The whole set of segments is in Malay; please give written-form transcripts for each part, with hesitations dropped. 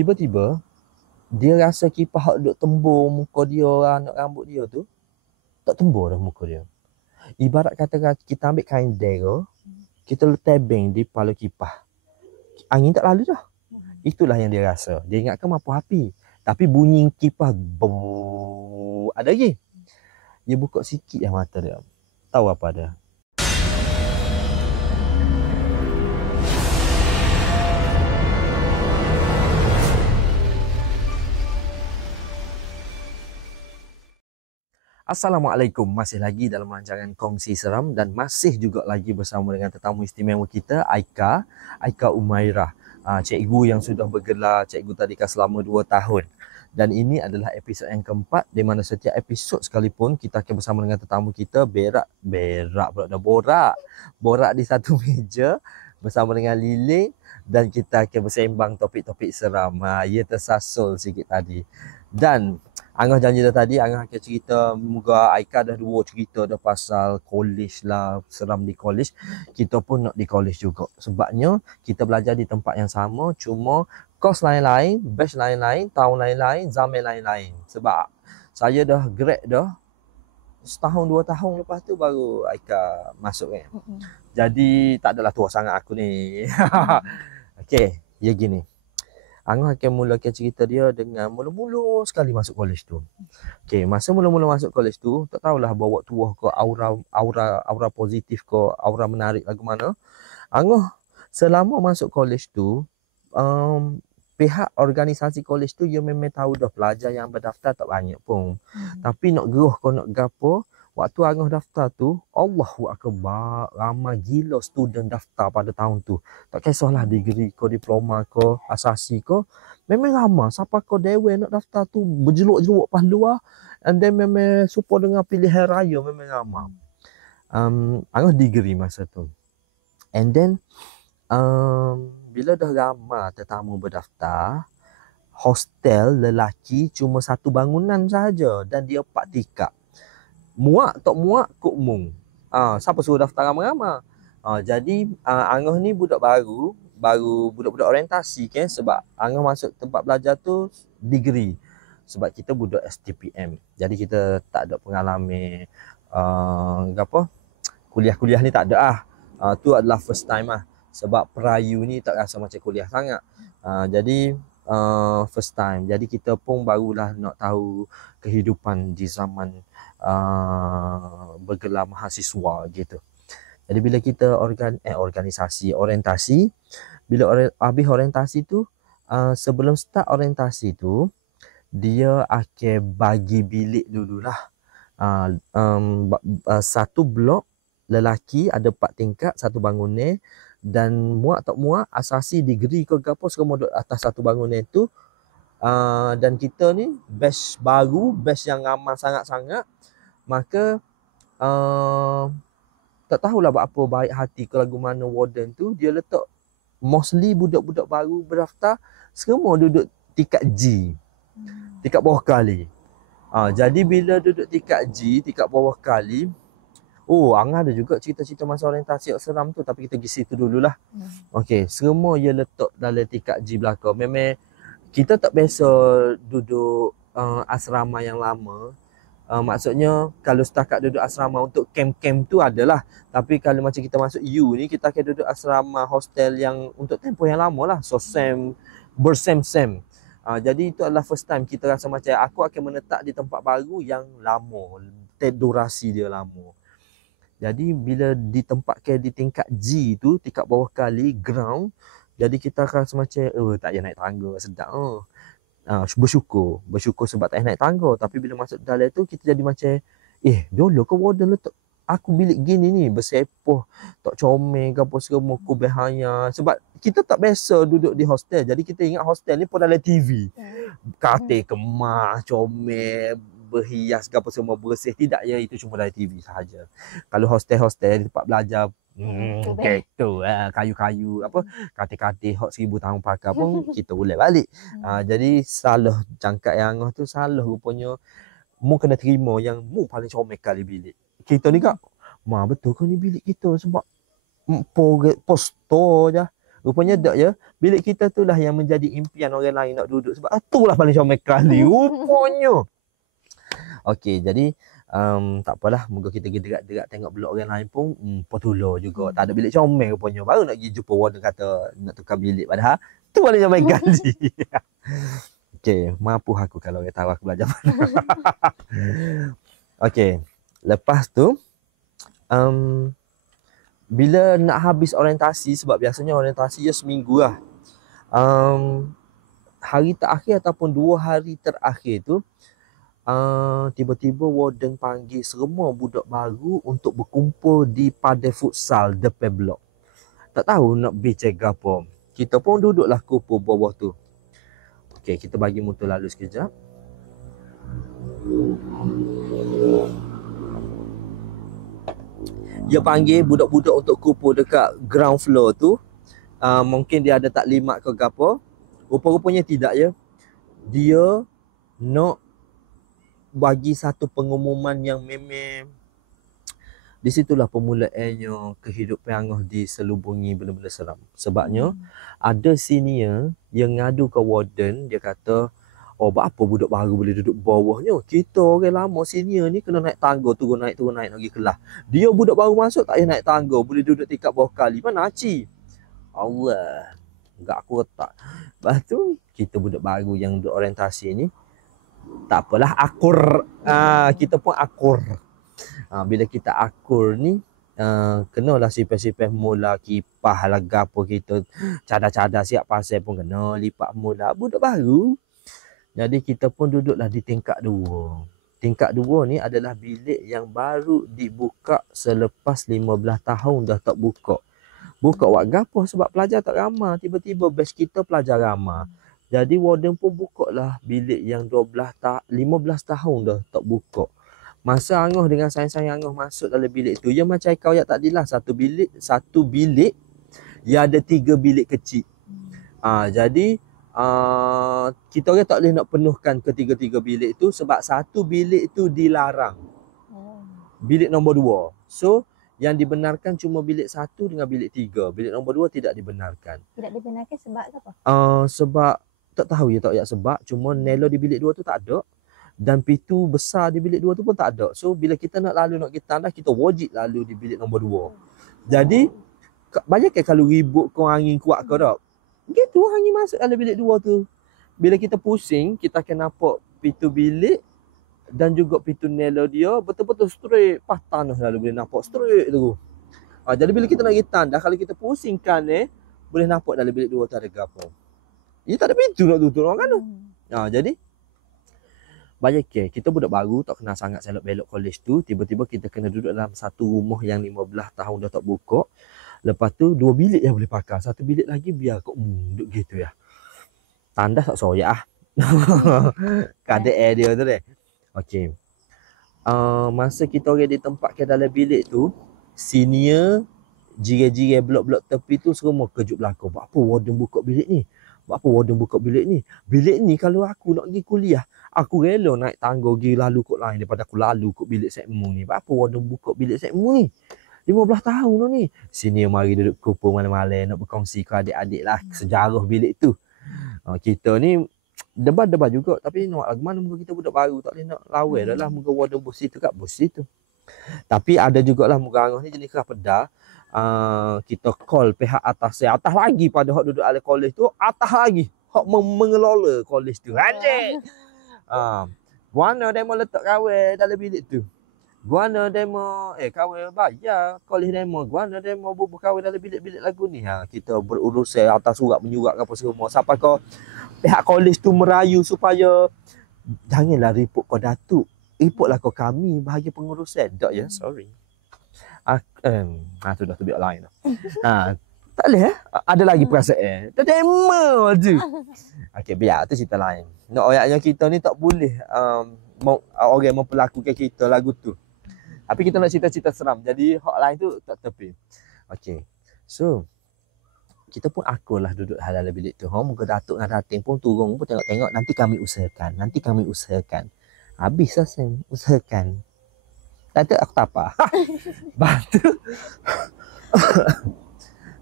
tiba-tiba dia rasa kipas hak duk tembur muka dia, anak rambut dia tu tak tembur dah muka dia. Ibarat kata kita ambil kain dera, kita tebeng di kepala kipas, angin tak lalu dah. Itulah yang dia rasa. Dia ingatkan mampu api, tapi bunyi kipas ada lagi. Dia buka sikit yang mata dia. Tahu apa dia? Assalamualaikum, masih lagi dalam rancangan Kongsi Seram dan masih juga lagi bersama dengan tetamu istimewa kita, Aika Umairah, cikgu yang sudah bergelar Cikgu Tadika selama 2 tahun. Dan ini adalah episod yang keempat, di mana setiap episod sekalipun kita akan bersama dengan tetamu kita borak di satu meja bersama dengan Liling, dan kita akan bersembang topik-topik seram. Ia tersasul sikit tadi. Dan Angah janji dah tadi, Angah akan cerita, moga Aika dah 2 cerita dah pasal college lah, seram di college. Kita pun nak di college juga. Sebabnya kita belajar di tempat yang sama, cuma kos lain-lain, batch lain-lain, tahun lain-lain, zaman lain-lain. Sebab saya dah grad dah, setahun 2 tahun lepas tu baru Aika masuk kan. Jadi tak adalah tua sangat aku ni. Okey, ya gini. Angah akan mulakan cerita dia dengan mula-mula sekali masuk college tu. Okey, masa mula-mula masuk college tu, tak tahulah bawa tuah ke aura positif ke aura menarik lagu mana. Angah selama masuk college tu, pihak organisasi college tu dia memang tahu dah pelajar yang berdaftar tak banyak pun. Tapi nak geruh kau nak gapo, waktu Angah daftar tu, Allahu Akbar, ramai gila student daftar pada tahun tu. Tak kisahlah degree ko, diploma ko, asasi ko, memang ramai. Siapa ko dewe nak daftar tu berjeluk-jeluk pas luar, and then memang supaya dengan pilihan raya memang ramai. Angah degree masa tu. And then bila dah ramai tetamu berdaftar, hostel lelaki cuma satu bangunan saja dan dia 4 tingkat. Muak tak muak kok mung. Siapa suruh daftar ramai-ramai? Jadi Angah ni budak baru budak-budak orientasi kan, sebab Angah masuk tempat belajar tu degree. Sebab kita budak STPM. Jadi kita tak ada pengalaman kuliah-kuliah ni tak ada tu adalah first time sebab perayu ni tak rasa macam kuliah sangat. Jadi first time. Jadi kita pun barulah nak tahu kehidupan di zaman bergelar mahasiswa gitu. Jadi bila kita orientasi, bila habis orientasi tu, sebelum start orientasi tu, dia akan bagi bilik dululah. Satu blok lelaki ada 4 tingkat, satu bangunan, dan muak tak muak, asasi degree ke apa semua duduk atas satu bangunan tu. Dan kita ni batch baru, batch yang ramai sangat-sangat, maka tak tahulah apa baik hati ke lagu mana warden tu, dia letak mostly budak-budak baru berdaftar semua duduk tingkat G, tingkat bawah kali. Jadi bila duduk tingkat G, tingkat bawah kali, Angah ada juga cerita-cerita masa orientasi seram tu, tapi kita pergi situ dululah. Okey, semua dia letak dalam tingkat G belakang. Memang kita tak biasa duduk asrama yang lama. Maksudnya kalau setakat duduk asrama untuk camp-camp tu adalah, tapi kalau macam kita masuk U ni, kita akan duduk asrama hostel yang untuk tempoh yang lama lah, so bersem-sem. Jadi itu adalah first time kita rasa macam aku akan menetap di tempat baru yang lama, durasi dia lama. Jadi bila ditempatkan di tingkat G tu, tingkat bawah kali, ground, jadi kita rasa macam tak payah naik tangga, sedap. Bersyukur sebab tak payah naik tangga. Tapi bila masuk dalam tu, kita jadi macam dulu ke warden letak aku bilik gini ni, bersepoh, tak comel ke apa semua, aku bahaya. Sebab kita tak biasa duduk di hostel. Jadi kita ingat hostel ni pun dalam TV. Katil kemas, comel, berhias ke apa semua, bersih. Tidak ya, itu cuma dari TV sahaja. Kalau hostel-hostel tempat belajar, kayu-kayu apa, katil-katil hot 1000 tahun pakai pun kita boleh balik. Jadi salah jangkat yang Angah tu, salah rupanya mu kena terima yang mu paling comel kali bilik. Kita ni betul ke ni bilik kita, sebab poster je. Rupanya tak ya. Bilik kita tu lah yang menjadi impian orang lain nak duduk. Sebab itulah paling comel kali. Rupanya. Okey, jadi tak apalah. Moga kita gerak-gerak tengok blok orang lain pun popular juga. Tak ada bilik comel rupanya. Baru nak pergi jumpa warden kata nak tukar bilik. Padahal tu paling comel kali. Okey, mampu aku kalau orang tahu aku belajar mana. Okey, lepas tu bila nak habis orientasi, sebab biasanya orientasi je seminggu lah. Hari terakhir ataupun 2 hari terakhir tu, tiba-tiba warden panggil semua budak baru untuk berkumpul di padai futsal depan blok. Tak tahu nak bincang apa. Kita pun duduklah kumpul bawah tu. Okey, kita bagi motor lalu sekejap. Dia panggil budak-budak untuk kumpul dekat ground floor tu. Mungkin dia ada taklimat ke apa. Rupa-rupanya tidak ya. Dia nak bagi satu pengumuman yang memang di situlah permulaannya kehidupan Angah diselubungi benda-benda seram. Sebabnya ada senior yang ngadu ke warden, dia kata, "Oh, apa budak baru boleh duduk bawahnya? Kita orang lama senior ni kena naik tangga, turun naik nak pergi kelas. Dia budak baru masuk tak payah naik tangga, boleh duduk tingkat bawah kali. Mana aci?" Allah, enggak aku tak. Lepas tu kita budak baru yang duduk orientasi ni, tak apalah, akur. Kita pun akur. Bila kita akur ni, kenalah sipeh-sipeh mula kipah lah gapo kita. Cadar-cadar siap pasal pun kena lipat mula. Budak baru. Jadi kita pun duduklah di tingkat 2. Tingkat 2 ni adalah bilik yang baru dibuka selepas 15 tahun dah tak buka. Buka buat gapo sebab pelajar tak ramai. Tiba-tiba batch kita pelajar ramai. Jadi warden pun buka lah bilik yang 15 tahun dah tak buka. Masa Angah dengan sayang-sayang Angah masuk dalam bilik tu, ya macam kau ya tadilah, satu bilik ya ada 3 bilik kecil. Jadi kita orang tak boleh nak penuhkan ketiga-tiga bilik tu sebab satu bilik tu dilarang. Bilik nombor 2. So yang dibenarkan cuma bilik 1 dengan bilik 3. Bilik nombor 2 tidak dibenarkan. Tidak dibenarkan sebab apa? Sebab tak tahu ya tak ya sebab, cuma nelo di bilik 2 tu tak ada. Dan pintu besar di bilik 2 tu pun tak ada. So bila kita nak lalu nak pergi tandas, kita wajib lalu di bilik nombor 2. Jadi bayangkan kalau ribut kau angin kuat ke tak. Gitu angin masuk dalam bilik 2 tu. Bila kita pusing, kita akan nampak pintu bilik dan juga pintu nelo dia betul-betul straight pas tanah lalu boleh nampak straight tu. Jadi bila kita nak pergi tandas, kalau kita pusingkan boleh nampak dalam bilik 2 tu ada gapo. Dia tak ada pintu nak tutup orang kan. Jadi bayangkan kita budak baru tak kenal sangat selok belok kolej tu, tiba-tiba kita kena duduk dalam satu rumah yang 15 tahun dah tak buka. Lepas tu 2 bilik yang boleh pakai, satu bilik lagi biar kau duduk gitu ya. Tandas tak soyak kadek air dia tu deh. Okey. Masa kita orang ditempatkan dalam bilik tu, senior jiran-jiran blok-blok tepi tu semua kejut belaka. Apa warden buka bilik ni? Apa warden buka bilik ni? Bilik ni kalau aku nak pergi kuliah, aku rela naik tangga pergi lalu kot lain daripada aku lalu kot bilik sekmu ni. Apa warden buka bilik sekmu ni? 15 tahun tu ni. Senior mari duduk kumpul malam-malam nak berkongsi ke adik-adik lah sejarah bilik tu. Kita ni debat-debat juga, tapi nak lagu mana muka kita budak baru tak boleh nak lawan dah lah muka warden bos situ kat bos situ. Tapi ada jugalah muka Angah ni jenis keras pedas. Kita call pihak atas lagi pada hak duduk dalam kolej tu, atas lagi hak mengelola kolej tu. Anjing. Guana demo letak kawan dalam bilik tu. Guana demo kawan bayar kolej demo. Guana demo bubuh kawan dalam bilik-bilik lagu ni. Kita berurusan atas surat menyurat apa semua sampai kau pihak kolej tu merayu supaya janganlah report kau Datuk. Reportlah kau kami bahagian pengurusan. Tak ya, sorry. Sudah tu biar lain. Tak boleh ada lagi perasaan. Tak demo je. Okey, biar tu cerita lain. Nak ayatnya kita ni tak boleh orang memperlakukan kita lagu tu. Tapi kita nak cerita-cerita seram. Jadi hak lain tu tak tepi. Okey. So kita pun akurlah duduk dalam bilik tu. Muka Datuk dengan Datin pun turun pun tengok-tengok, nanti kami usahakan. Habis lah Sam, usahakan. Tak aku tak apa.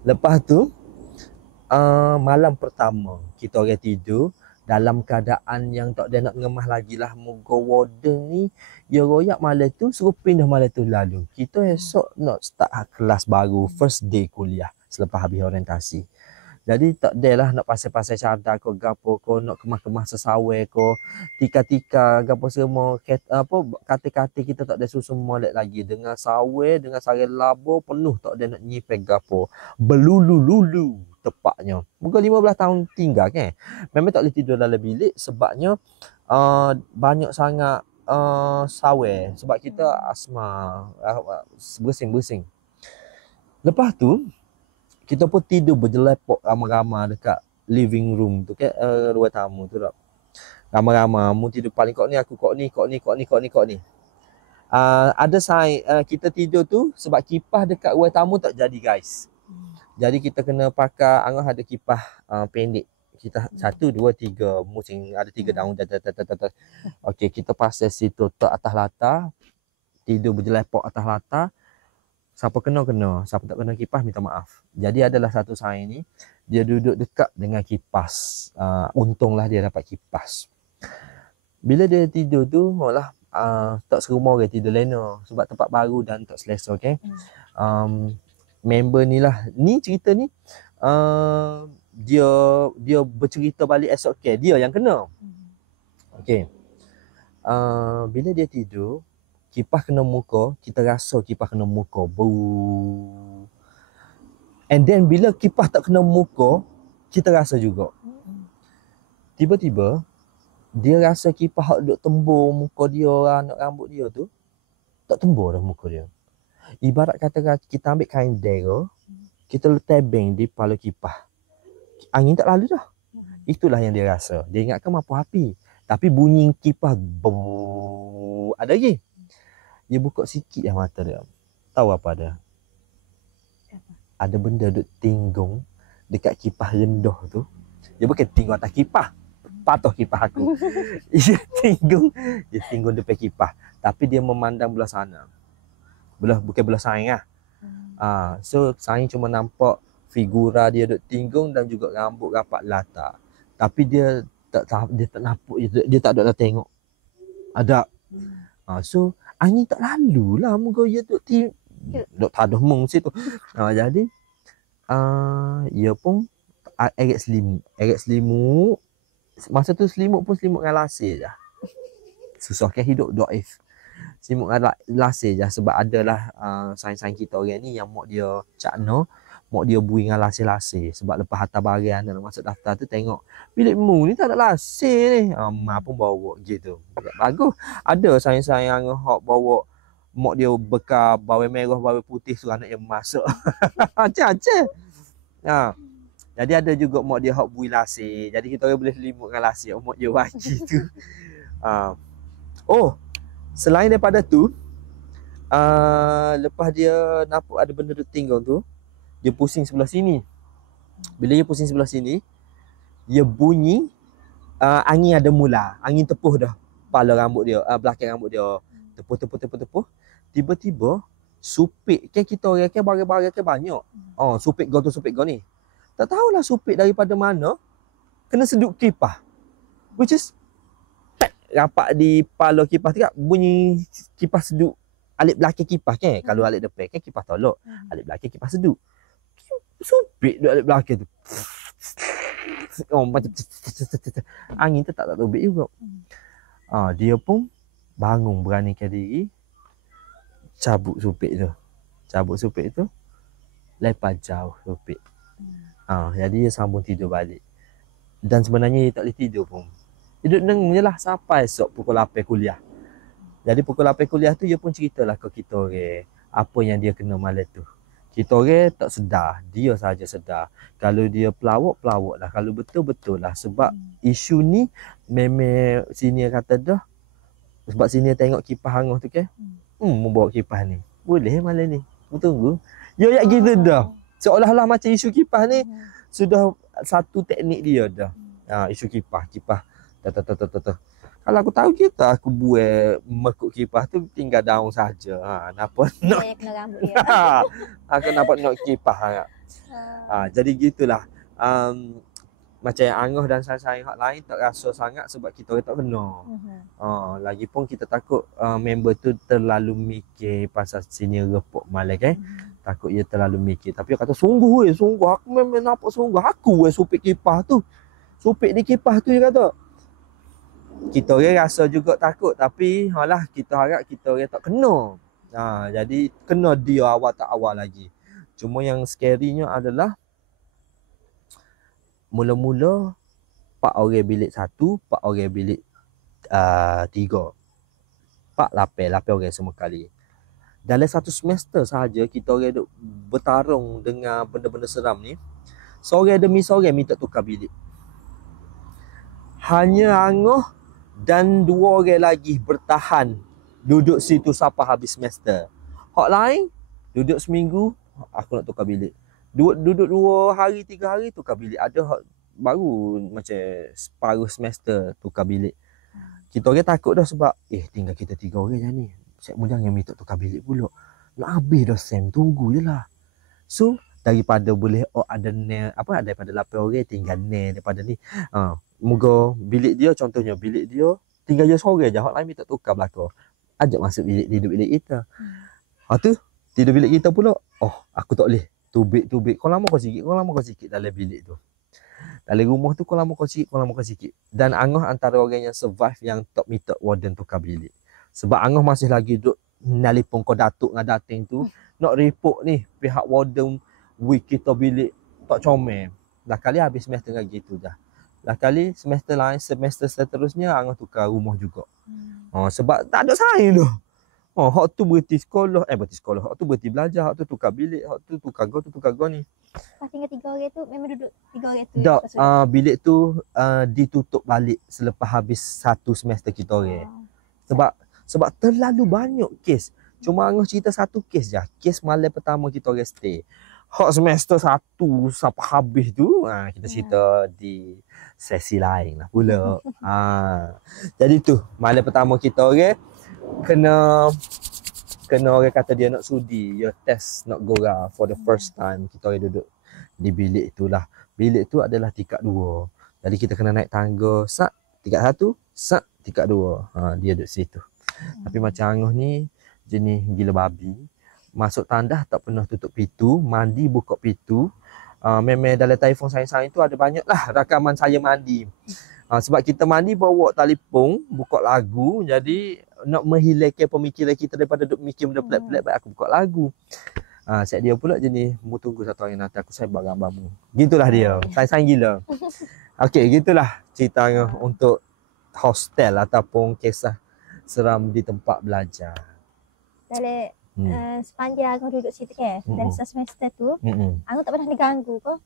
Lepas tu malam pertama kita orang tidur dalam keadaan yang tak ada nak ngemah lagi lah. Moga warden ni dia royak malam tu suruh pindah malam tu lalu. Kita esok nak start kelas baru, first day kuliah selepas habis orientasi. Jadi tak adalah nak pasal-pasal cadar ko gapo ko nak kemah-kemah sesawe ko tika-tika gapo semua kata-kata kita tak ada susun molek lagi dengan sawe dengan sari labo penuh tak ada nak nyipek gapo belulu-lulu tepatnya. Muka 15 tahun tinggal kan. Memang tak boleh tidur dalam bilik sebabnya banyak sangat sawe sebab kita asma bersing-bersing. Lepas tu kita pun tidur berjelepok ramai-ramai dekat living room tu kan, ruang tamu tu tak. Ramai-ramai mu tidur paling kok ni, aku kok ni. Ada sign kita tidur tu sebab kipas dekat ruang tamu tak jadi guys. Jadi kita kena pakai angah ada kipas pendek. Kita 1 2 3 musim ada 3 daun. Okey, kita pasal situ tak atas latar. Tidur berjelepok atas latar. Siapa kena, siapa tak kena kipas minta maaf. Jadi adalah satu sign ni, dia duduk dekat dengan kipas. Untunglah dia dapat kipas. Bila dia tidur tu, malah tak serumah orang tidur lena sebab tempat baru dan tak selesa, okey. Member ni lah, ni cerita ni dia bercerita balik esok, okey, dia yang kena. Okey. Bila dia tidur, kipas kena muka, kita rasa kipas kena muka. Bau. And then bila kipas tak kena muka, kita rasa juga. Tiba-tiba, dia rasa kipas hak duk tembur muka dia, anak rambut dia tu, tak tembur dah muka dia. Ibarat kata kita ambil kain dera, kita letak beng di kepala kipas. Angin tak lalu dah. Itulah yang dia rasa. Dia ingatkan mampu api. Tapi bunyi kipas, bau. Ada lagi. Dia buka sikit yang mata dia. Tahu apa dia? Ada benda duk tinggung dekat kipas rendah tu. Dia bukan tinggung atas kipas. Patuh kipas aku. Dia tinggung depan kipas. Tapi dia memandang belah sana. Bukan belah saing lah. So saing cuma nampak figura dia duk tinggung dan juga rambut rapat latar. Tapi dia tak nampak, dia tak ada tengok. Ada. So angin tak lalu lah muka dia tu duk taduh mung situ. Jadi dia pun eret selimut. Masa tu selimut dengan lasir je. Susah kan hidup doif. Selimut dengan lasir je sebab adalah sains-sains kita orang ni yang mak dia cakna, mak dia bui dengan lasir-lasir sebab lepas hantar barang dalam masuk daftar tu tengok bilik mu ni tak ada lasir ni. Mak pun bawa gitu. Bagus. Ada sains-sains yang hok bawa mak dia bekal bawang merah, bawang putih suruh anak yang masuk. Macam-macam. Jadi ada juga mak dia hok bui lasir. Jadi kita orang boleh selimut dengan lasir mak dia bagi tu. Selain daripada tu, lepas dia nampak ada benda duk tinggal tu, dia pusing sebelah sini. Bila dia pusing sebelah sini, dia bunyi angin ada mula. Angin tepuh dah kepala rambut dia, belakang rambut dia. Tepuh. Tiba-tiba supik kan kita orang kan barang-barang kan banyak. Supik kau tu supik kau ni. Tak tahulah supik daripada mana kena seduk kipas. Which is rapat di kepala kipas tu kan bunyi kipas seduk alip belakang kipas kan. Kalau alip depan kan kipas tolak. Alip belakang kipas seduk. Supik duk alip belakang tu. Macam angin tu tak tubik juga. Dia pun bangun beranikan diri, cabut supik tu. Lepas jauh supik. Jadi dia sambung tidur balik. Dan sebenarnya dia tak boleh tidur pun. Dia duduk dengar je lah sampai esok pukul 8 kuliah. Jadi pukul 8 kuliah tu dia pun ceritalah ke kita orang apa yang dia kena malam tu. Kita orang tak sedar, dia saja sedar. Kalau dia pelawak lah. Kalau betul lah. Sebab isu ni memang senior kata dah. Sebab senior tengok kipas hangus tu kan. Membawa kipas ni. Boleh malam ni. Tunggu. Ya gitu dah. Seolah-olah macam isu kipas ni sudah satu teknik dia dah. Isu kipas. Kalau aku tahu kita aku buat mekuk kipas tu tinggal daun saja. Kenapa nak kena rambut dia. Aku nampak nak kipas. Jadi gitulah. macam yang Angah dan saya hak lain tak rasa sangat sebab kita orang tak kena. Lagipun kita takut member tu terlalu mikir pasal senior report malam kan. Takut dia terlalu mikir. Tapi dia kata sungguh aku memang nampak sungguh. Aku supik kipas tu. Supik di kipas tu dia kata. Kita orang rasa juga takut tapi halah kita harap kita orang tak kena. Jadi kena dia awal tak awal lagi. Cuma yang scary-nya adalah mula-mula 4 orang bilik 1, 4 orang bilik 3. 8 orang semua kali. Dalam satu semester sahaja kita orang duk bertarung dengan benda-benda seram ni. Seorang demi seorang minta tukar bilik. Hanya Angah dan 2 orang lagi bertahan duduk situ sampai habis semester. Hak lain duduk seminggu, aku nak tukar bilik. Duduk 2 hari 3 hari tukar bilik. Ada hak baru macam separuh semester tukar bilik. Kita orang takut dah sebab tinggal kita 3 orang je ni. Cikgu jangan minta tukar bilik pula. Nak habis dah sem, tunggu je lah. So daripada boleh ada nail daripada 8 orang tinggal nail daripada ni. Moga bilik dia, contohnya bilik dia tinggal je seorang je, hak lain minta tukar belakang. Ajak masuk tidur bilik kita. Tu tidur bilik kita pula. Aku tak boleh. Tubik. Kau lama kau sikit dalam bilik tu. Dalam rumah tu kau lama kau sikit. Dan Angah antara orang yang survive yang tak minta warden tukar bilik. Sebab Angah masih lagi duduk nelpon kau datuk dengan dating tu. Nak report ni pihak warden week kita bilik tak comel. Dah kali habis semester lagi tu dah. Dah kali semester lain, semester seterusnya Angah tukar rumah juga. Sebab tak ada saing dah. Hak tu berhenti sekolah, hak tu berhenti belajar, hak tu tukar bilik, hak tu tukar go ni. Pas tinggal 3 orang tu memang duduk 3 orang tu. Tak, bilik tu ditutup balik selepas habis 1 semester kita orang. Sebab terlalu banyak kes. Cuma Angah cerita 1 kes je. Kes malam pertama kita orang stay. Hak semester 1 sampai habis tu, kita cerita di sesi lain lah pula. Jadi tu, malam pertama kita orang kena orang kata dia nak sudi, dia test nak gora for the first time. Kita orang duduk di bilik tu lah. Bilik tu adalah tingkat 2. Jadi kita kena naik tangga tingkat 1, tingkat 2. Dia duduk situ. Tapi macam Angah ni jenis gila babi. Masuk tandas tak pernah tutup pintu, mandi buka pintu. Memang dalam telefon saya tu ada banyak lah rakaman saya mandi. Sebab kita mandi bawa telefon, buka lagu. Jadi nak menghilangkan pemikiran kita daripada duk mikir benda pelik-pelik, baik aku buka lagu. Set dia pula jenis mu tunggu satu hari nanti aku sebar gambarmu. Gitulah dia. Sayang gila. Okey, gitulah cerita untuk hostel ataupun kisah seram di tempat belajar. Dalam sepanjang aku duduk situ dalam semester tu, aku tak pernah diganggu kau.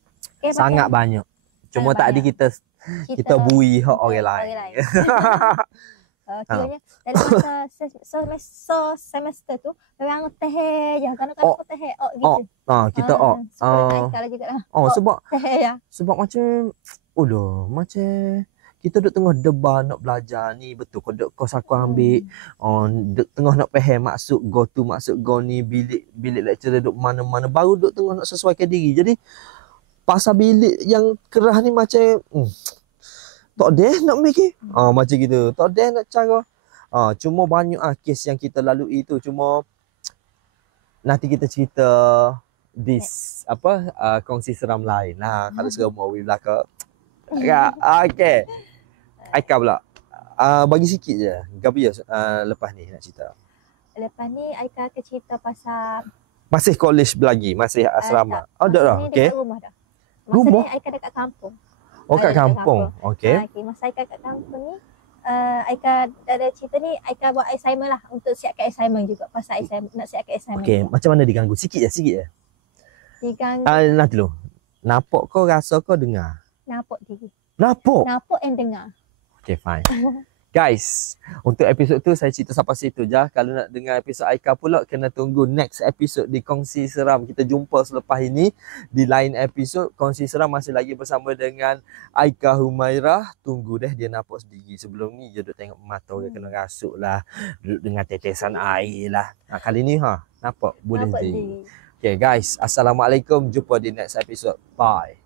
Sangat banyak. Cuma tak ada kita bui hak orang lain. Kiranya dalam masa semester tu memang teh je. Kadang-kadang aku teh gitu. Kita kalau juga lah. Sebab macam macam kita duduk tengah debar nak belajar ni, betul kau duduk kos aku ambil. Tengah nak faham maksud go ni, bilik lecturer duduk mana-mana, baru duduk tengah nak sesuaikan diri. Jadi pasal bilik yang kerah ni macam tak ada nak mikir. Macam gitu. Tak ada nak cara. Cuma banyak kes yang kita lalui tu. Cuma nanti kita cerita di kongsi seram lain. Kalau seram mau belakang. Okey. Aika pula. Bagi sikit je. Gabi lepas ni nak cerita. Lepas ni Aika akan cerita pasal masih college lagi, masih asrama. Dah dah. Okey. Rumah dah. Rumah? Ni Aika dekat kampung. Kat kampung. Okey. Masa Aika kat kampung ni, Aika ada cerita ni, Aika buat assignment lah untuk siapkan assignment juga. Pasal nak siapkan assignment. Okey, macam mana diganggu? Sikit je. Diganggu. Nanti dulu. Nampak kau, rasa kau, dengar? Nampak diri. Nampak and dengar. Okay, fine. Guys, untuk episod tu saya cerita sampai situ je. Kalau nak dengar episod Aika pula, kena tunggu next episod di Kongsi Seram. Kita jumpa selepas ini di lain episod. Kongsi Seram masih lagi bersama dengan Aika Humairah. Tunggu deh dia nampak sendiri. Sebelum ni dia duduk tengok mata orang kena rasuk lah. Duduk dengan tetesan air lah. Kali ni nampak boleh sendiri. Okay guys, Assalamualaikum. Jumpa di next episod. Bye.